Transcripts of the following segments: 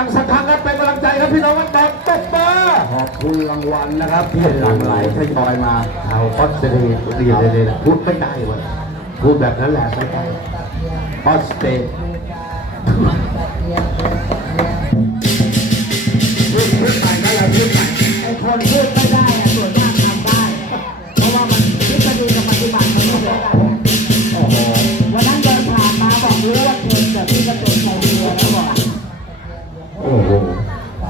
ดังสักครั้งครับเป็นกำลังใจครับพี่น้องวัดดอนตบมาขอบคุณรางวัลนะครับที่หลั่งไหลทยอยมาเอาออสเตรเลียเรียนเลยนะพูดไม่ได้เวะพูดแบบนั้นแหละไม่ได้ออสเตรเลียพูดไปนั่นแหละพูดไปไอ้คนพูด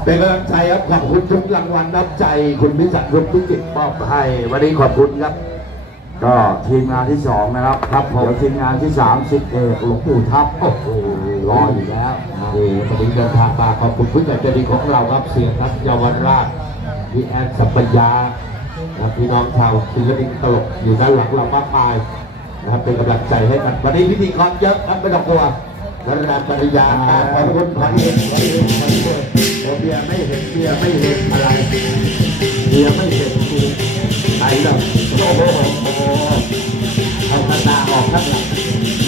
เป็นกำลังใจครับขอบคุณทุกรางวัลน้ำใจ คุณพิสันรุ่พิจิตรมอบให้วันนี้ขอบคุณครับ ก็ทีมงานที่สองนะครับครับผมทีมงานที่สามสิบเอกหลวงปู่ทัพโอ้โหรออยู่แล้วนี่วันนี้เดินทางมาขอบคุณผู้ใหญ่ใจดีของเราครับเสียนัทเยาวราชพี่แอนสัปปยานะครับพี่น้องชาวศิลปินตลกอยู่ด้านหลังเรามากมายนะครับเป็นกำลังใจให้กันวันนี้พิธีกรเยอะครับไม่ต้องกลัว รัตนาปริยาขอบคุณขอเองขอเองขอเอกผมเบียร์ไม่เห็นเบียร์ไม่เห็นอะไรเบียร์ไม่เห็นกูไอ้ดำโอ้โหเอาตาออกข้างหลัง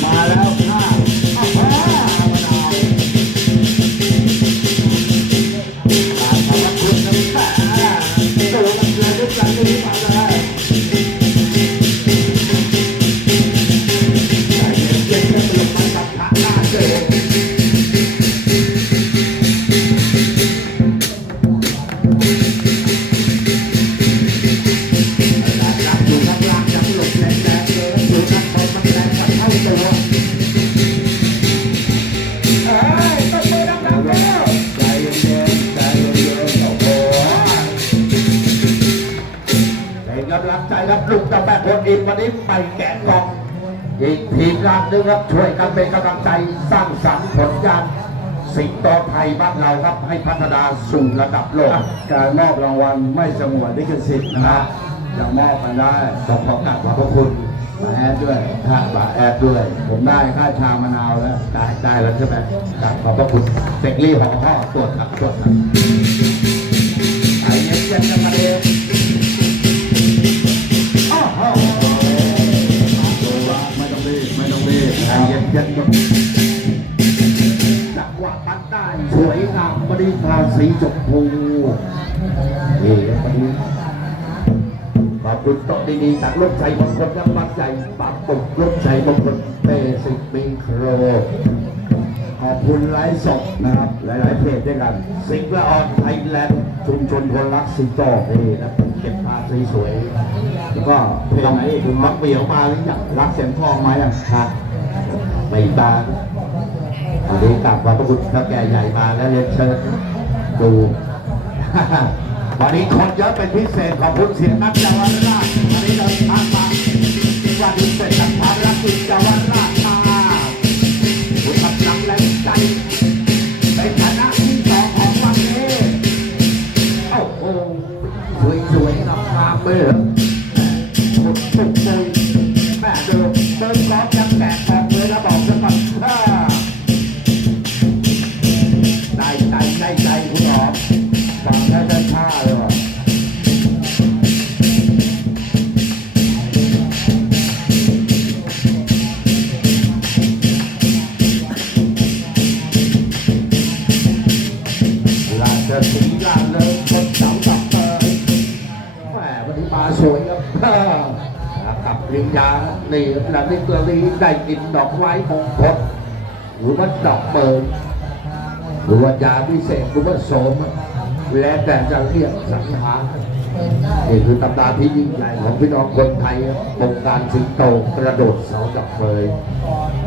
มาแล้ว ระดับโลก การมอบรางวัลไม่สงวนลิขสิทธิ์นะครับยังมอบมาได้ต้องขอกราบขอบพระคุณมาแอดด้วยท่านบาแอดด้วย ผมได้ค่าชามะนาวแล้วได้ได้แล้วใช่ไหมกราบขอบพระคุณเซ็กลี่ของพ่อตรวจครับตรวจครับไอ้เย็นเย็นกันมาเองไม่ต้องรีบไม่ต้องรีบไอ้เย็นเย็นหม งามบริภาสีชมพูนี่ครับวันนี้ขอบคุณต๊ะดีๆจากรถใจบางคนน้ำมันใจปากปุกรถใจบางคนเบสิกมิงโครขอบคุณไลฟ์สดนะครับ หลายๆเพจด้วยกัน สิงห์ละออนไทยแลนด์ชุมชนคนรักสิงโตนี่นะเก็บภาษีสวยแล้วก็เพลงไหนคุณมักเหมียวมาหรือยังรักเสียงทองมาอย่างครับไม่ตา วันนี้กลับขอบพระคุณพรแก่ใหญ่มาแล้วเรียนเชิญดู วันนี้คนเยอะเป็นพิเศษขอบคุณเสียงนักจาวราชวันนี้เดินทางมาวันนี้เป็นตักภารกิจจาวราชมาคุณกำลังแรงใจเป็นคณะที่สองของวันนี้โอ้โหสวยๆงามๆเลย จะสีลานเลยคนสามตับเตยแหมวันนี้มาสวยครับกับปริญญานี่แล้วนี่ตัวนี้ได้กินดอกไม้มงคลหรือว่าดอกเบิร์หรือว่ายาพิเศษหรือว่าโสมแล้วแต่จะเรียกสรรหานี่คือตำนานที่ยิ่งใหญ่ของพี่น้องคนไทยครับวงการสิงโตกระโดดเสาดอกเบย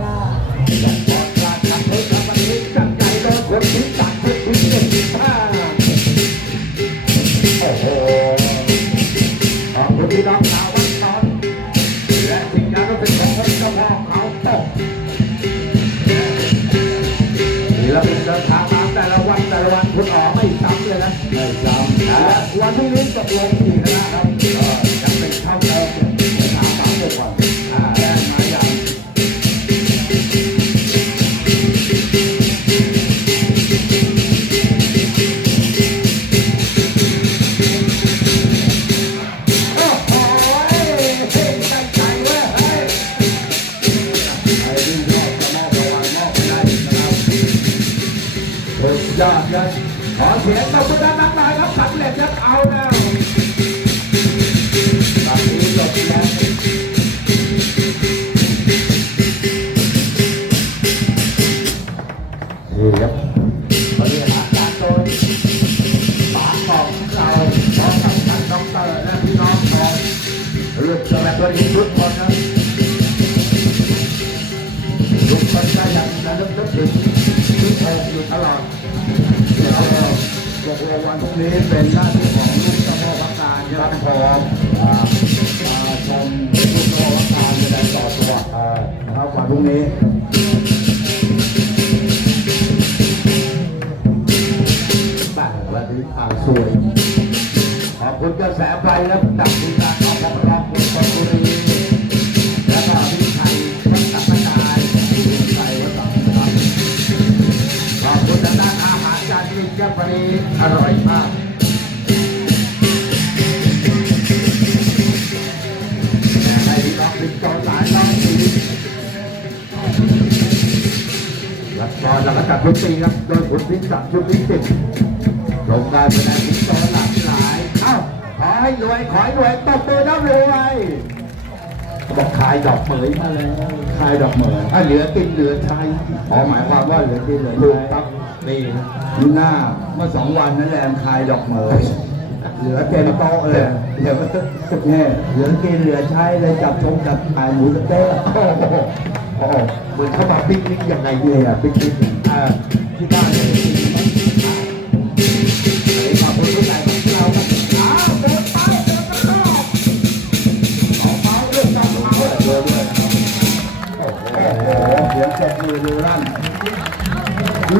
กาทำเพื่อทำนี้จัดใจโดนคนที่ตัดเพื่อที่เจ็ดสิบห้า และวั ทุกคนก็ยังระลึกนึกถึงทุกองอยู่ตลอดเดี๋ยวตกลงวันพรุ่งนี้เป็นหน้าที่ของลูกเจ้าพ่อพักการใช่ไหมครับผมอ่าอ่าชมลูกเจ้าพ่อพักการแสดงต่อตัวนะครับวันพรุ่งนี้บ้านวันนี้อ่าสวยขอบคุณกระแสไฟและดับที อร่อยมากให้พี่น้องเป็นจอสายน้องชีวิตแล้วก็เราก็จัดดนตรีครับ โดยคุณพิศักดิ์ชุดพิจิตรลงการแสดงพิโซหลากหลาย เอ้า ขอให้รวย ขอให้รวยตบมือน้ำรวยบอกขายดอกเหมยมาแล้วคายดอกเหมยถ้าเหลือกินเหลือใช้อ๋อหมายความว่าเหลือที่เหลือถูใช้กครับ นี่นะมีหน้าเมื่อสองวันนั้นแรงคายดอกเหมยเหลือเต็มโต๊ะเลยเดี๋ยวเนี่ยเหลือกินเหลือใช้เลยจับชงจับขายหมูสะเต๊ะโอ้โหโอ้โหเหมือนเขามาปิกนิกยังไงเนี่เนี่ยยปิ๊กปิ๊กเนี่ยอ่าที่บ้าน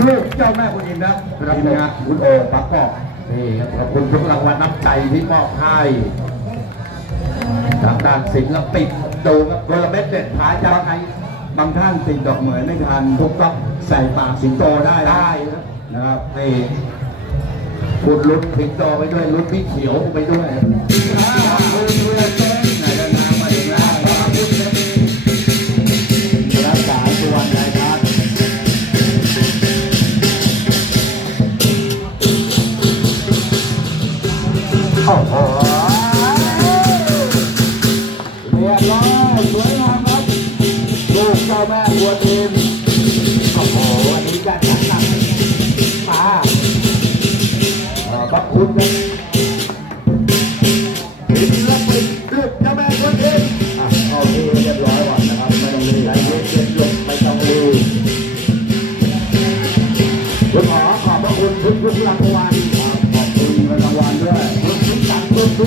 ลูกเจ้าแม่คุณอิมนะทีมงานคุณโอปักกอกนี่ครับขอบคุณทุกรางวัลน้ำใจที่มอบให้ทางด้านศิลปินดูครับคนละเม็ดเด็ดผาจากไหนบางท่านติดดอกเหมยไม่ทันทุกต้องใส่ปากสิงโตได้นะได้นะนะครับนี่พูดลุ้นสิงโตไปด้วยลุ้นพี่เขียวไปด้วย เรียบร้อยสวยงามครับลูกเจ้าแม่บัวทีมโอ้โหวันนี้จัดหนักหมาขอบพระคุณนะ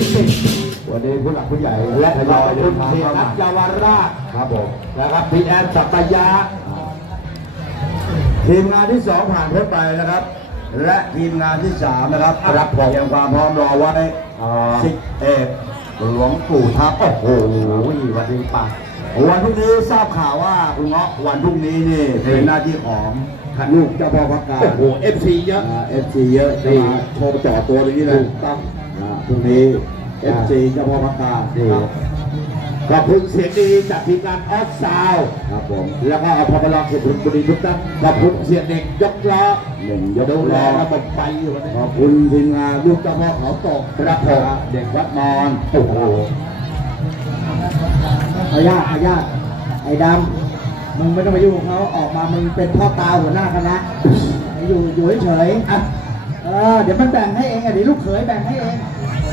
สังคุณทุกสิ่งวันนี้ผู้หลักผู้ใหญ่และทขยออบยคุเดิณนทางเสียเข้านัมาทยาวราชครับผมนะครับพี่แอนสัปยาทีมงานที่สองผ่านพ้นไปนะครับ และทีมงานที่สามนะครับครับผมเตรียมความพร้อมรอไว้อ๋อสิบเอกหลวงปู่ทับโอ้โหโอ้ยวันนี้ป่ะวันพรุ่งนี้ทราบข่าวว่าคุณเงาะวันพรุ่งนี้นี่เป็นหน้าที่ของลูกเจ้าพ่อพักการโอ้โหเอฟซีเยอะเอฟซีเยอะจะมาโชว์จ่อตัวตรงนี้เลยถูกต้อง อ่าพรุ่งนี้เอฟซีเจ้าพ่อพักการนี่ครับขอบคุณเสียงดีๆจากทีมงานออสซาวด์ครับผมแล้วก็เอาพอมาลองเสียงบุรีทุกท่านขอบคุณเสียงเด็กยกล้อหนึ่งยกดูแลล้อระบบไฟอยู่วันนี้ขอบคุณทีมงานลูกเจ้าพ่อเขาตกครับผมเด็กวัดนอนโอ้โหขอญาตขอญาตไอ้ดำมึงไม่ต้องไปยุ่งกับเขาออกมามึงเป็นพ่อตาหัวหน้าคณะอยู่อยู่เฉยๆอะเออเดี๋ยวมันแบ่งให้เองอะเดี๋ยวลูกเขยแบ่งให้เอง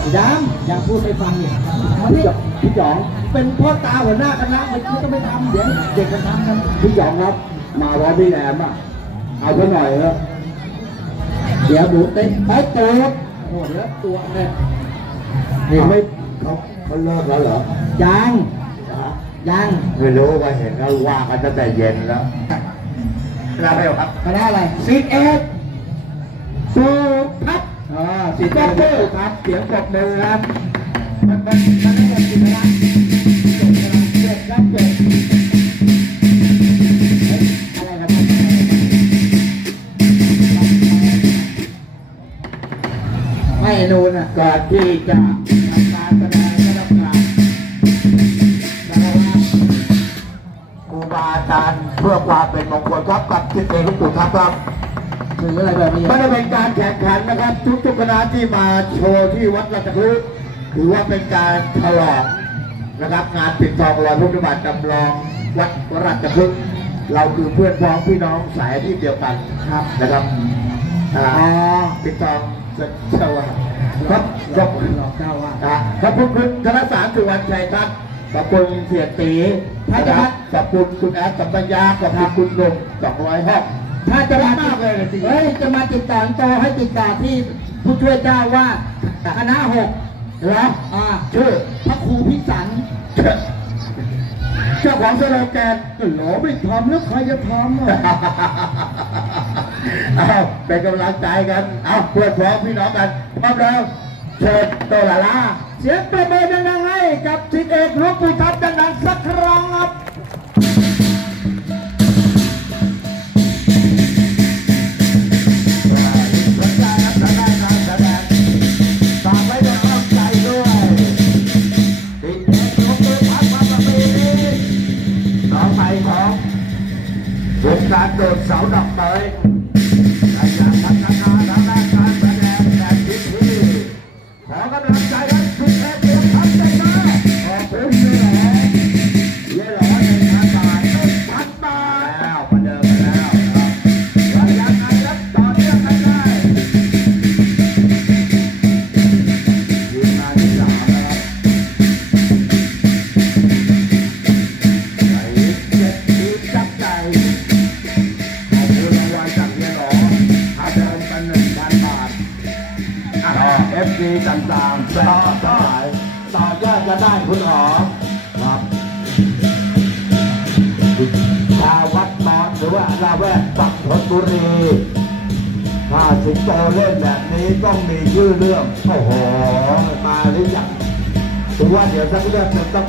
ไอ้ดำยังพูดไม่ฟังเนี่ยมาพี่พี่หยองเป็นพ่อตาหัวหน้าคณะมันก็ไม่ทำเดี๋ยวเด็กมันทำกันพี่หยองครับ มาพร้อมพี่แหลมอะเอาซะหน่อยเถอะเดี๋ยวหมูเต้นไอ้ตัวโอ้โหเดี๋ยวตัวเนี่ยนี่ไม่เขาเขาเลิกแล้วเหรอยังยังไม่รู้ว่าเห็นเขาว่ากันตั้งแต่เย็นแล้วแล้วไงครับคณะอะไรสิบเอ็ดสุพัฒน์ อ่าสิสิบบเอ็เอ็ดดสุพัฒน์เสียงปรบมือครับมันมันมันไม่ได้สิบคณะเจ็ดครับเจ็ดอะไรครับไม่นูนอะก่อนที่จะทำการแสดงก็ต้องกราบสารวัตรครูบาอาจารย์เพื่อความเป็นมงคลครับกับทิศเอกหลวงปู่ทัพครับเชิ หรืออะไรแบบนี้ไม่ได้เป็นการแข่งขันนะครับ ทุกๆคณะที่มาโชว์ที่วัดราชพฤกษ์ถือว่าเป็นการฉลองนะครับ งานปิดทองรอยพุทธบาทจำลองวัดราชพฤกษ์เราคือเพื่อนพ้องพี่น้องสายอาชีพเดียวกันครับนะครับอ่าอ๋อปิดทองเจ้าว่าครับขอบคุณหลอกเจ้าว่าอะขอบคุณคุณธนสารสุวรรณชัยทัศน์ขอบคุณเสียตีท่านนะคครัรับบขอบคุณคุณแอดสัมปัญญาขอบคุณคุณหนุ่มสองร้อยห้อง ถ้าจะมามากเลยนะสิเฮ้ยจะมาติดต่อจอให้ติดต่อที่ผู้ช่วยเจ้าว่าคณะหกเหรออ่าชื่อพระครูพิสันเจ้าของสโลแกนหลอไม่ทำแล้วใครจะทำอะเอาเป็นกำลังใจกัน เอาเพื่อนพ้องพี่น้องกันพร้อมแล้วเชิญโตลาลา เสียงประเมินดังๆให้กับสิทธิเอกหลวงปู่ทัพดังๆสักครั้งครับ วงกา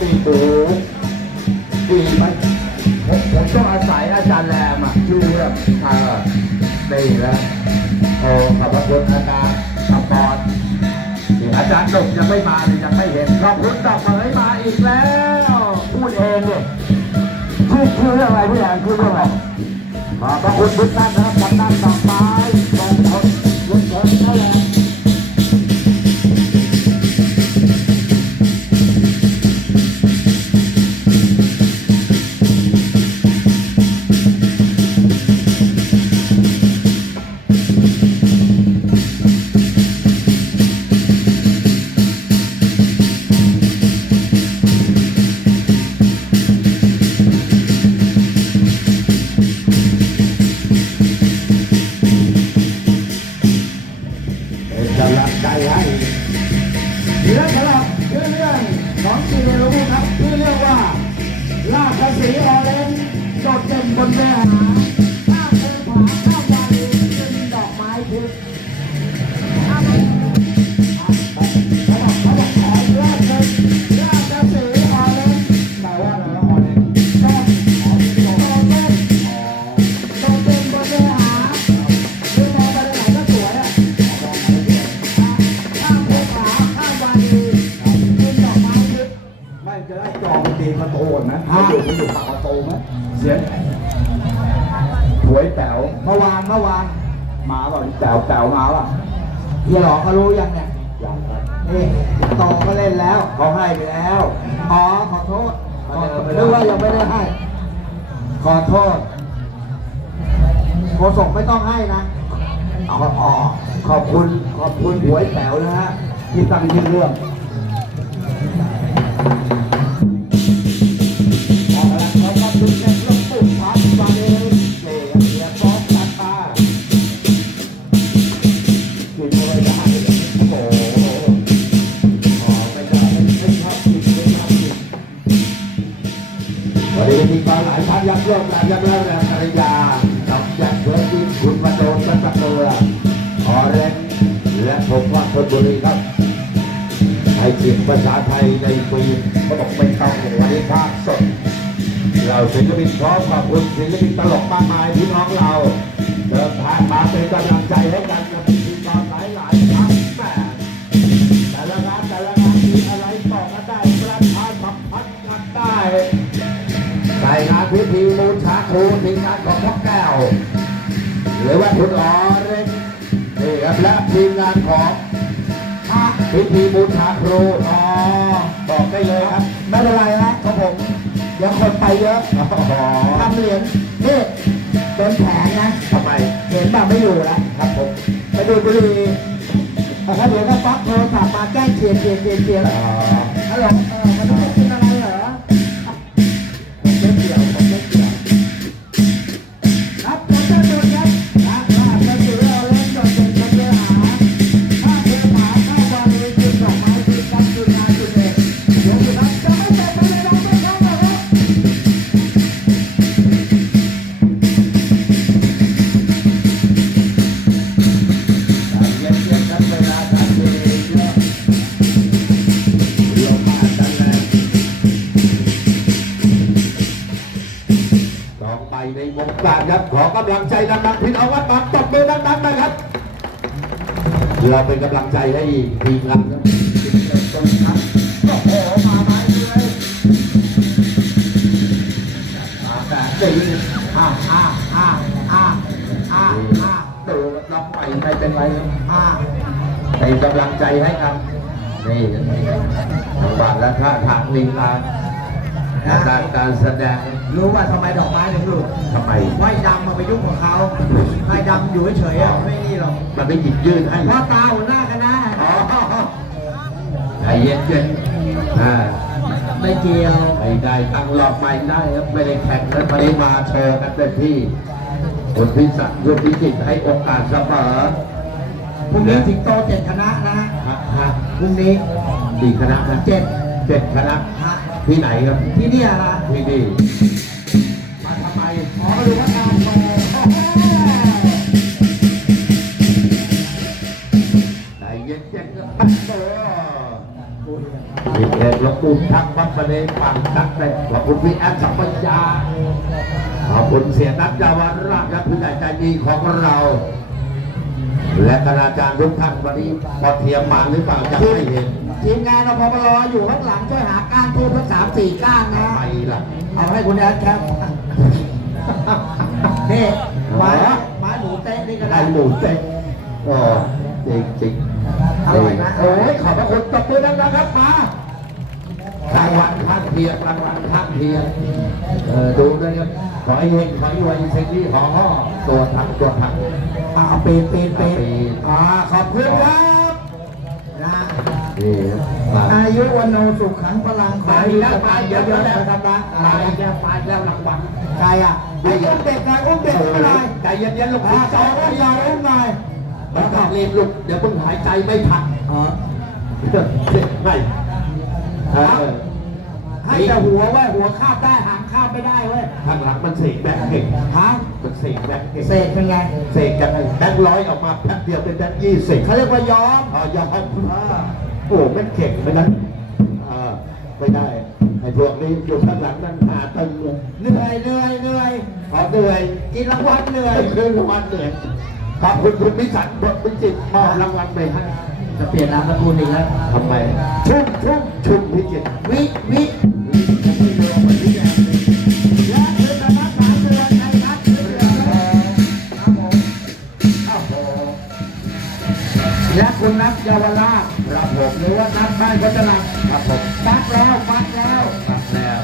ตีปูดีไหมผมผมต้องอาศัยอาจารย์แรมอะชื่อเรื่องเออดีแล้วโอ้ขอบคุณอาจารย์ขอบอนอาจารย์หนุ่มยังไม่มาเลยยังไม่เห็นขอบคุณดอกเหมยมาอีกแล้วพูดเองเนี่ยชื่อชื่อเรื่องอะไรพี่แอนชื่อเรื่องอะไรขอบพระคุณทุกท่านนะครับกำนันดอกไม้ ยังเนี่ยยังครับนี่โตก็เล่นแล้วเขาให้ไปแล้วอ๋อขอโทษหรือว่ายังไม่ได้ให้ ขอโทษโฆษกไม่ต้องให้นะขอขอบคุณขอบคุณหวยแป๋วนะฮะที่ตั้งชื่อเรื่อง ภาคสดเราศิลปินพร้อมขอบคุณศิลปินตลกมากมายพี่น้องเราเดินทางมาเป็นกำลังใจให้กันกับพิธีกรหลายหลายๆครั้งแม่แต่ละงานแต่ละงานมีอะไรต่อกันได้ประชานสัมพันธ์กันได้ใส่งานพิธีมูชาครูทีมงานของพ่อแก้ว หรือว่าคุณอ๋อเรครับและทีมงานของ พิธีบูชาครูอ๋อบอกได้เลยครับไม่เป็นไรนะของผมเดี๋ยวคนไปเยอะอทำเหรียญนี่เป็นแผนนะทำไมเห็นป่ะไม่อยู่แล้วครับผมไปดูบุรีแต่ถ้าเดี๋ยวก็ป๊อกโทรศัพท์มาแกล้งเฉียร์เฉียร์เฉียดเฉียร์อ๋อฮัลโหล เราเป็นกำลังใจให้ทีมงานครับต้นครับโอ้โหมาไม้เลยมาแบบนี้อ่าอ่าอ่าอ่าอ่าอ่าดูน้องใหม่ไม่เป็นไรครับอ่าเป็นกำลังใจให้ครับนี่จังหวะและท่าทางลีลาและการการแสดง รู้ว่าทำไมดอกไม้ถึงหลุดทำไมไม้ดำมาไปยุ่งกับเขาไม้ดำอยู่เฉยๆอะไม่นี่หรอกมันไม่หยิบยื่นให้เพราะตาหัวหน้าคณะอ๋อใจเย็นเย็นๆอ่าไม่เกี่ยวไม่ได้ตั้งหลอกไม่ได้ครับไม่ได้แข่งนั้นวันนี้มาโชว์กันเต็มที่คุณพิศักดิ์คุณพิจิตรให้โอกาสเสมอพรุ่งนี้สิงโตเจ็ดคณะนะฮะฮะฮะพรุ่งนี้ดีคณะนะเจ็ดเจ็ดคณะฮะ ที่ไหนครับ ที่เนี่ยนะที่นี่มาทำไมหมอมาดูว่าการโตใจเย็นเย็นๆครับโอ้มีเอกหลวงปู่ทักวัดประเดชปังตักเลยขอบคุณพี่แอดสัมปัญญาขอบคุณเสียนัทยาวราชครับผู้ใหญ่ใจดีของเรา และคณาจารย์ทุกท่านวันนี้พอเทียมมาหรือเปล่าจะไม่เห็น ทีมงานเราพอมารออยู่ข้างหลังช่วยหาก้านทูบทั้งสามสี่ก้านนะทำไมล่ะเอาให้คุณแอดครับนี่ไม้ไม้หมูเต๊ะนี่ก็ได้ไอ้หมูเต็กโอ้จริงจริงๆอร่อยนะโอ้ยขอบพระคุณตบมือดังๆครับมารางวัลข้างเทียมรางวัลข้างเทียมเออดูด้วยครับขอให้เฮงขอให้รวยสิ่งที่หอห่อตัวทักตัวทักอ่าปีนปีนปีนปีนอ่าขอบคุณครับนะนี่ครับมา อายุวันโนสุขขังพลังขอมาให้อีมีกแล้วสมาบายอีกเยแล้วอะๆนะนะครับนะมาอีกแล้วมาอีกแล้วรางวัลใครอะไอ้อุ้มเด็กหน่อยอุ้มเด็กขึ้นมาหน่อยใจเย็นๆลูกอ่าสองอุ้มหน่อยอุ้มหน่อยแล้วก็รีบลูกเดี๋ยวมึงหายใจไม่ทันอ๋อไม่เออให้แต่หัวไว้ยหัวคาบได้หางคาบไม่ได้เว้ยข้างหลังมันเสกแบงค์เก่งหางมันเสกแบงค์เก่งเศษเป็นไงเสกจากแบงค์ร้อยออกมาแป๊บเดียวเป็นแบงค์ยี่สิบเขาเรียกว่าย้อมอ๋อยอม โอ้มันเก่งไปนั้นอ่าไม่ได้ไอ้พวกนี้อยู่ข้างหลังนั่นหาตึงเลยเหนื่อยเหนื่อยเหนื่อยขอเหนื่อยกินรางวัลเหนื่อยไอ้คืนรางวัลเหนื่อยขอบคุณคุณพิสันบทพิจิตรมอบรางวัลไปให้จะเปลี่ยนนามสกุลอีกแล้วทำไมชุ่มชุ่มชุ่มพิจิตรวิวิและคือคณะสามเดือนไทยรัฐคือเดือนแรกครับผมโอ้โหและคุณนัทเยาวราช ครับผมหรือว่านัทบ้านพัฒนาครับผมฟักแล้วฟักแล้วครับแล้ว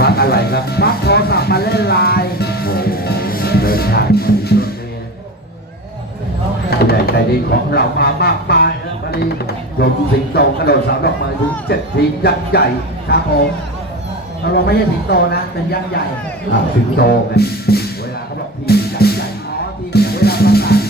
รักอะไรครับฟักโทรศัพท์มาเล่นไลน์โอ้โหเดินทางมาถึงตรงนี้ผู้ใหญ่ใจดีของเรามามากมายนะวันนี้ยมสิงโตกระโดดสามดอกไม้ถึงเจ็ดทีมยักษ์ใหญ่ครับผมเราไม่ใช่สิงโตนะ เป็นยักษ์ใหญ่สิงโตไงเวลาเขาบอกทีมยักษ์ใหญ่อ๋อทีมเวลาประกาศ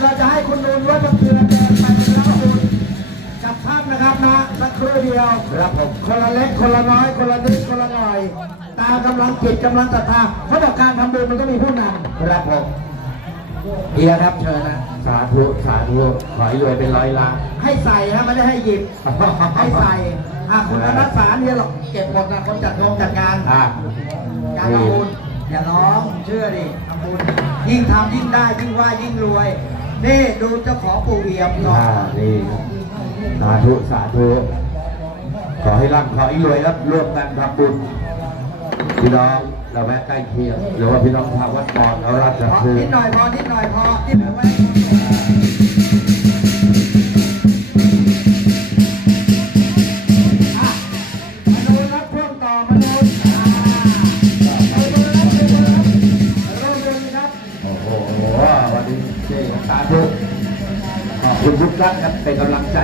เราจะให้คุณลุงรถเรือแดงไปแล้วคุณจับท่านนะครับนะสักครู่เดียวครับผมคนละเล็กคนละน้อยคนละนิดคนละหน่อย ตากำลังจิตกำลังตรัาเพราะบอกการทำบุญมันก็มีผู้นำครับผมเอียครับเชิญนะ สาธุสาธุขอให้รวยเป็นร้อยล้านให้ใส่ฮะไม่ได้ให้หยิบให้ใส่อ่คุณอนัสสาเนี่ยหรอกเก็บหมดนะคนจัดงงจัดงานอการทำบุญอย่าร้องเชื่อดิทำบุญยิ่งทำยิ่งได้ยิ่งว่ายิ่งรวย นี่ดูเจ้าของปู่เวียมเนาะอ่านี่สาธุสาธุขอให้ร่ำขอให้รวยครับร่วมกันทำบุญพี่น้องเราแวะใกล้เคียงหรือว่าพี่น้องทางวัดก่อนเราราชพอคือ นิดหน่อยพอนิดหน่อยพอที่เหลือไว้ ครับ เป็นกำลังใจ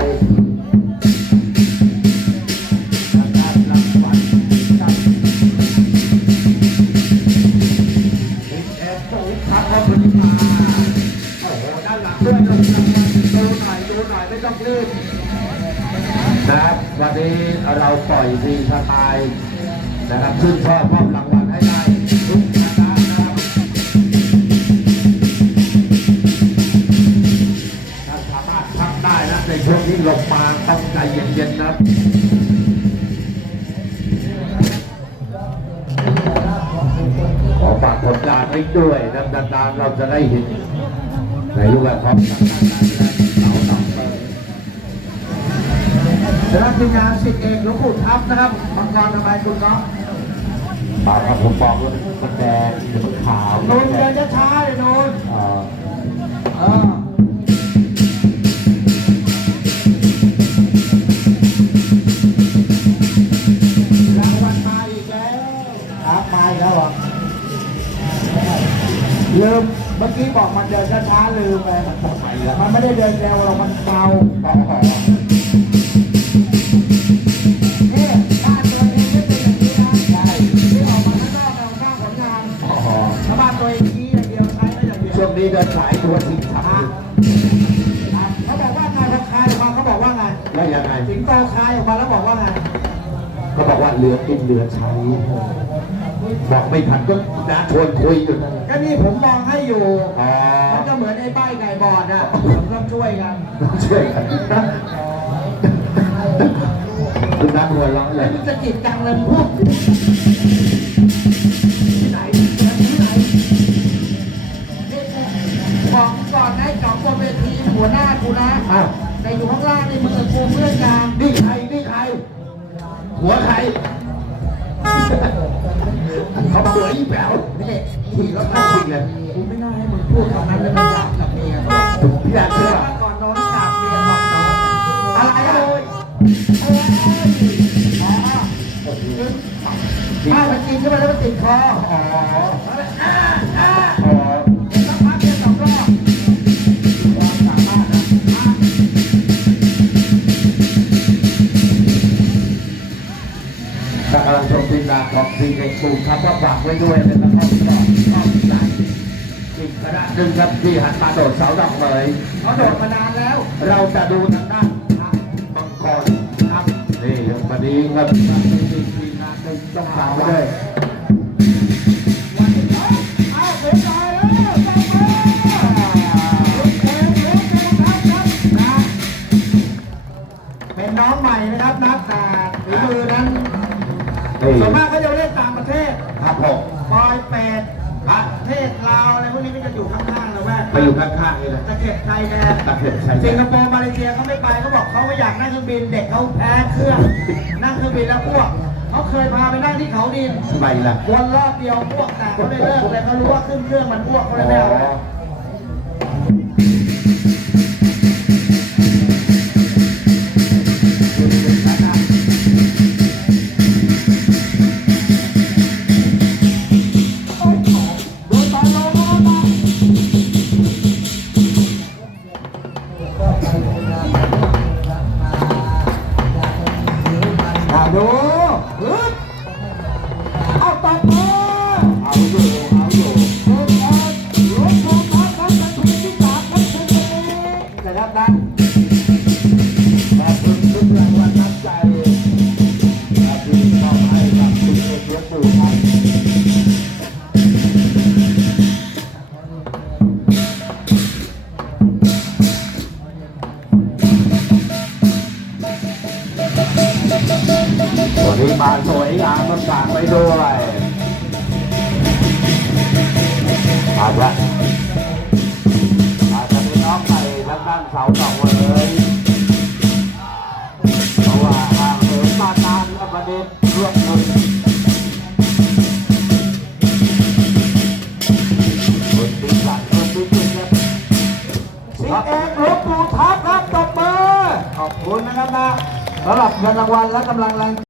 ากผลงานให้ด้วยนะนานๆเราจะได้เห็นในรูปแบบของทางด้านการแสดงเสาดำเปิดสำหรับทีมงานสิทธิ์เอกหลวงปู่ทัพนะครับมังกรทำไมคุณก๊อฟปากครับผมบอกว่ามันแดงหรือมันขาวโนนเดินช้าๆเลยโนนเอ่อ มเมื่อกี้บอกมันเดินช้าๆลืมไปมันไม่ได้เดินเร็วหรอกมันเบาต่อหอเนี่ยบ้านตัวเองไม่เป็นอย่างนี้นะใช่ที่ออกมาข้างนอกเราสร้างผลงานต่อหอถ้าบ้านตัวเองชี้อย่างเดียวใช้ไม่อย่างเดียวช่วงนี้เดินสายตัวสิงชับเขาบอกว่าไงพอคายออกมาเขาบอกว่าไงแล้วยังไงสิงโตคายออกมาแล้วบอกว่าไงก็บอกว่าเหลือกินเหลือใช้ บอกไม่ทันก็นะชวนคุยอยู่นั่นก็นี่ผมมองให้อยู่ อ๋อมันก็เหมือนไอ้ใบไก่บอดอะผมต้องช่วยกันต้องช่วยกันนะคุณนักหัวเราะเลแล้วยมันจะจิตจังเลยพวกที่ไหนที่ไหนบอกก่อนนะจองบนเวทีหัวหน้ากูนะอ้าวแต่อยู่ข้างล่างนี่มึงกับกูเพื่อนกันนี่ใครนี่ใครหัวใคร เขาบอกหัวอีแป๋วนี่ขี่รถมาจริงเลยกูไม่น่าให้มึงพูดคำนั้นเลยมึงหยาบกับเมียเขาพี่อยากเชื่อก่อนนอนกราบเมียบอกนอนอะไรเลยเอ้ยอ๋อถ้ามันกินขึ้นมาแล้วมันติดคออ๋อ ของทีมเด็กครับก็ฝากไว้ด้วยเลยนะครับก็ชอบใจอีกคณะหนึ่งครับที่หันมาโดดเสาดอกเลยเขาโดดมานานแล้ว เราจะดูทางด้านมังกรครับนี่วันนี้ครับทีมงานต้องฝาว้ด้วยน้องใหม่นะครับนักแต่ฝีมือนั้นส่วนมากเขาจะเล่นต่างประเทศครับผมปอยเป็ดประเทศลาวอะไรพวกนี้ก็จะอยู่ข้างๆเราแวกไปอยู่ข้างๆนี่แหละตะเข็บไทยแดนตะเข็บชายแดสิงนคโปร์มาเลเซียเขาไม่ไปเขาบอกเขาไม่อยากนั่งเครื่องบินเด็กเขาแพ้เครื่อง นั่งเครื่องบินแล้วพวกเขาเคยพาไปนั่งที่เขาดินทำไมล่ะวนรอบเดียวพวกแต่เขาไม่เลิกเลยเขารู้ว่าขึ้นเครื่องมันพวกเขาเลยไม่เอาแล้วโนะครับนั้น